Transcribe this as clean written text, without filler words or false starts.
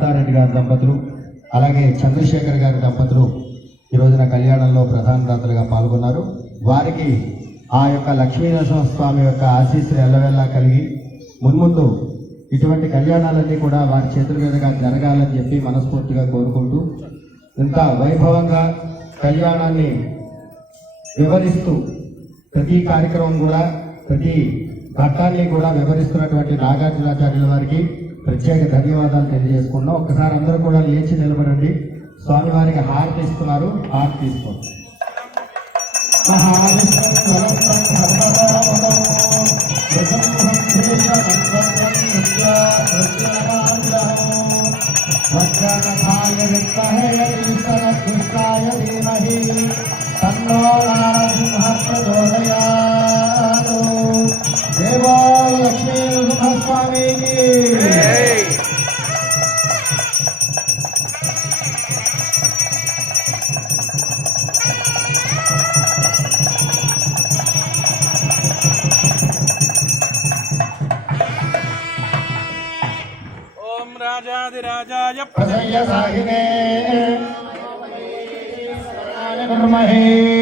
శాంతారెడ్డి గారి దంపతులు అలాగే చంద్రశేఖర్ గారి దంపతులు ఈ రోజున కళ్యాణంలో ప్రధాన దాతలుగా పాల్గొన్నారు. వారికి ఆ యొక్క లక్ష్మీనరసింహస్వామి యొక్క ఆశీస్సులు ఎల్లవెల్లా కలిగి మున్ముందు ఇటువంటి కళ్యాణాలన్నీ కూడా వారి చేతుల మీదుగా జరగాలని చెప్పి మనస్ఫూర్తిగా కోరుకుంటూ ఇంత వైభవంగా కళ్యాణాన్ని వివరిస్తూ ప్రతి కార్యక్రమం కూడా ప్రతి ఘట్టాన్ని కూడా వివరిస్తున్నటువంటి నాగార్జునాచార్యుల వారికి ప్రత్యేక ధన్యవాదాలు తెలియజేసుకున్నాం. ఒక్కసారి అందరూ కూడా లేచి నిలబడండి. స్వామివారికి హారతి ఇస్తున్నారు, హారతి తీసుకోండి. దేవో లక్ష్మీ నరసింహస్వామికి राजाधिराजाय प्रसय्य साहिने गुरुमहे